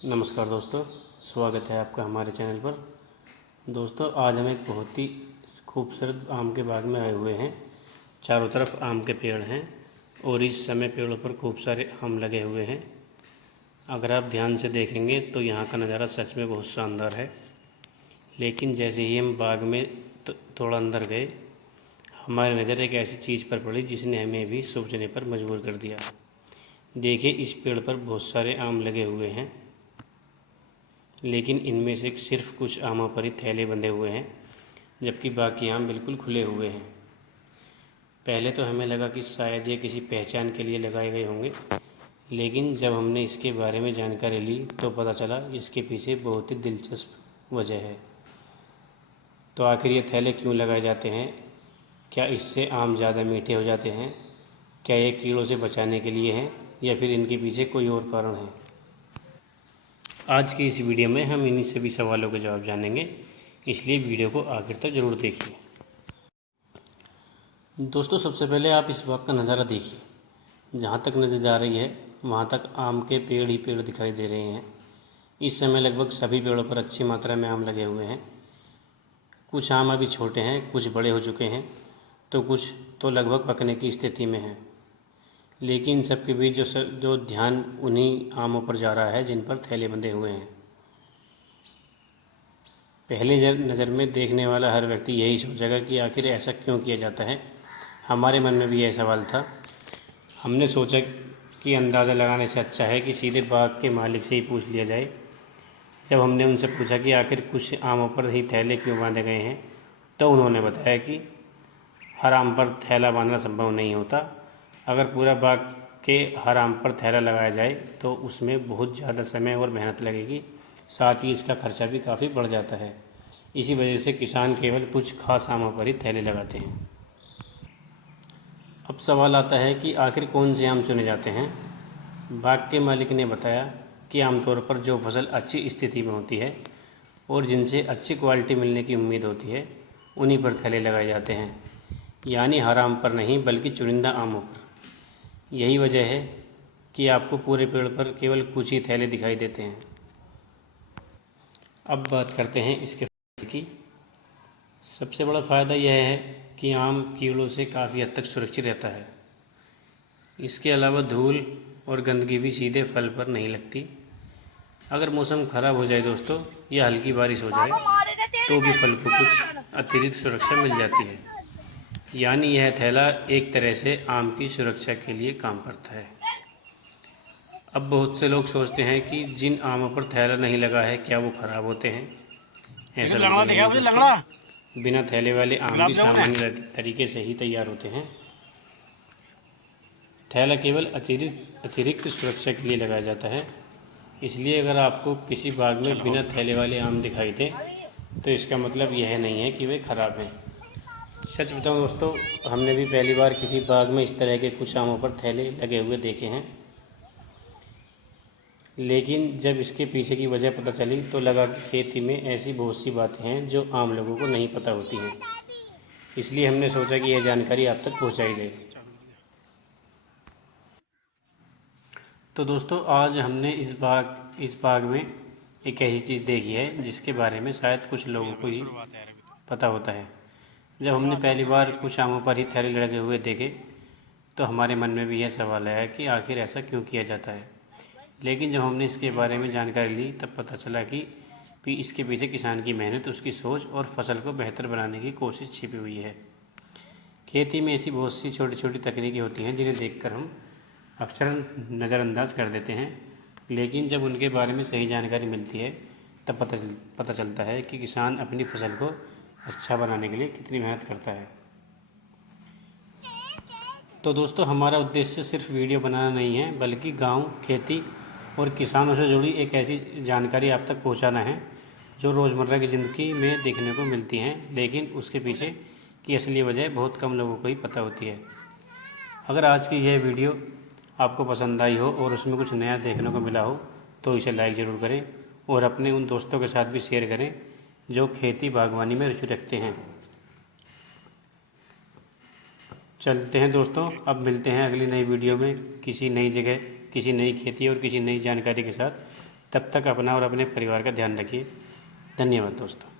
नमस्कार दोस्तों, स्वागत है आपका हमारे चैनल पर। दोस्तों, आज हम एक बहुत ही खूबसूरत आम के बाग में आए हुए हैं। चारों तरफ आम के पेड़ हैं और इस समय पेड़ों पर खूब सारे आम लगे हुए हैं। अगर आप ध्यान से देखेंगे तो यहाँ का नज़ारा सच में बहुत शानदार है। लेकिन जैसे ही हम बाग में थोड़ा अंदर गए, हमारी नज़र एक ऐसी चीज़ पर पड़ी जिसने हमें भी सोचने पर मजबूर कर दिया। देखिए, इस पेड़ पर बहुत सारे आम लगे हुए हैं, लेकिन इनमें से सिर्फ कुछ आमों पर ही थैले बंधे हुए हैं, जबकि बाकी आम बिल्कुल खुले हुए हैं। पहले तो हमें लगा कि शायद ये किसी पहचान के लिए लगाए गए होंगे, लेकिन जब हमने इसके बारे में जानकारी ली तो पता चला इसके पीछे बहुत ही दिलचस्प वजह है। तो आखिर ये थैले क्यों लगाए जाते हैं? क्या इससे आम ज़्यादा मीठे हो जाते हैं? क्या ये कीड़ों से बचाने के लिए हैं, या फिर इनके पीछे कोई और कारण है? आज की इस वीडियो में हम इन्हीं सभी सवालों के जवाब जानेंगे, इसलिए वीडियो को आखिर तक ज़रूर देखिए। दोस्तों, सबसे पहले आप इस बाग का नज़ारा देखिए। जहाँ तक नज़र जा रही है वहाँ तक आम के पेड़ ही पेड़ दिखाई दे रहे हैं। इस समय लगभग सभी पेड़ों पर अच्छी मात्रा में आम लगे हुए हैं। कुछ आम अभी छोटे हैं, कुछ बड़े हो चुके हैं, तो कुछ तो लगभग पकने की स्थिति में हैं। लेकिन इन सबके बीच जो ध्यान उन्हीं आमों पर जा रहा है जिन पर थैले बंधे हुए हैं। पहले नज़र में देखने वाला हर व्यक्ति यही सोचेगा कि आखिर ऐसा क्यों किया जाता है। हमारे मन में भी यह सवाल था। हमने सोचा कि अंदाज़ा लगाने से अच्छा है कि सीधे बाग के मालिक से ही पूछ लिया जाए। जब हमने उनसे पूछा कि आखिर कुछ आमों पर ही थैले क्यों बांधे गए हैं, तो उन्होंने बताया कि हर आम पर थैला बांधना संभव नहीं होता। अगर पूरा बाग के हर आम पर थैला लगाया जाए तो उसमें बहुत ज़्यादा समय और मेहनत लगेगी, साथ ही इसका खर्चा भी काफ़ी बढ़ जाता है। इसी वजह से किसान केवल कुछ खास आमों पर ही थैले लगाते हैं। अब सवाल आता है कि आखिर कौन से आम चुने जाते हैं। बाग के मालिक ने बताया कि आमतौर पर जो फसल अच्छी स्थिति में होती है और जिनसे अच्छी क्वालिटी मिलने की उम्मीद होती है, उन्हीं पर थैले लगाए जाते हैं। यानी हर आम पर नहीं, बल्कि चुनिंदा आमों पर। यही वजह है कि आपको पूरे पेड़ पर केवल कुछ ही थैले दिखाई देते हैं। अब बात करते हैं इसके फायदे की। सबसे बड़ा फ़ायदा यह है कि आम कीड़ों से काफ़ी हद तक सुरक्षित रहता है। इसके अलावा धूल और गंदगी भी सीधे फल पर नहीं लगती। अगर मौसम ख़राब हो जाए दोस्तों, या हल्की बारिश हो जाए, तो भी फल को कुछ अतिरिक्त सुरक्षा मिल जाती है। यानी यह थैला एक तरह से आम की सुरक्षा के लिए काम करता है। अब बहुत से लोग सोचते हैं कि जिन आमों पर थैला नहीं लगा है, क्या वो ख़राब होते हैं? ऐसा बिल्कुल नहीं है दोस्तों। बिना थैले वाले आम भी सामान्य तरीके से ही तैयार होते हैं। थैला केवल अतिरिक्त सुरक्षा के लिए लगाया जाता है। इसलिए अगर आपको किसी बाग में बिना थैले वाले आम दिखाई दे, तो इसका मतलब यह नहीं है कि वे ख़राब हैं। सच बताऊं दोस्तों, हमने भी पहली बार किसी बाग में इस तरह के कुछ आमों पर थैले लगे हुए देखे हैं। लेकिन जब इसके पीछे की वजह पता चली तो लगा कि खेती में ऐसी बहुत सी बातें हैं जो आम लोगों को नहीं पता होती हैं। इसलिए हमने सोचा कि यह जानकारी आप तक पहुंचाई जाए। तो दोस्तों, आज हमने इस बाग में एक ऐसी चीज़ देखी है जिसके बारे में शायद कुछ लोगों को ही पता होता है। जब हमने पहली बार कुछ आमों पर ही थैले लगे हुए देखे, तो हमारे मन में भी यह सवाल आया कि आखिर ऐसा क्यों किया जाता है। लेकिन जब हमने इसके बारे में जानकारी ली तब पता चला कि इसके पीछे किसान की मेहनत, उसकी सोच और फसल को बेहतर बनाने की कोशिश छिपी हुई है। खेती में ऐसी बहुत सी छोटी छोटी तकनीकें होती हैं जिन्हें देखकर हम अक्सर नज़रअंदाज कर देते हैं, लेकिन जब उनके बारे में सही जानकारी मिलती है तब पता चलता है कि किसान अपनी फसल को अच्छा बनाने के लिए कितनी मेहनत करता है। तो दोस्तों, हमारा उद्देश्य सिर्फ वीडियो बनाना नहीं है, बल्कि गांव, खेती और किसानों से जुड़ी एक ऐसी जानकारी आप तक पहुंचाना है जो रोज़मर्रा की ज़िंदगी में देखने को मिलती हैं, लेकिन उसके पीछे की असली वजह बहुत कम लोगों को ही पता होती है। अगर आज की यह वीडियो आपको पसंद आई हो और उसमें कुछ नया देखने को मिला हो, तो इसे लाइक ज़रूर करें और अपने उन दोस्तों के साथ भी शेयर करें जो खेती बागवानी में रुचि रखते हैं। चलते हैं दोस्तों, अब मिलते हैं अगली नई वीडियो में किसी नई जगह, किसी नई खेती और किसी नई जानकारी के साथ। तब तक अपना और अपने परिवार का ध्यान रखिए। धन्यवाद दोस्तों।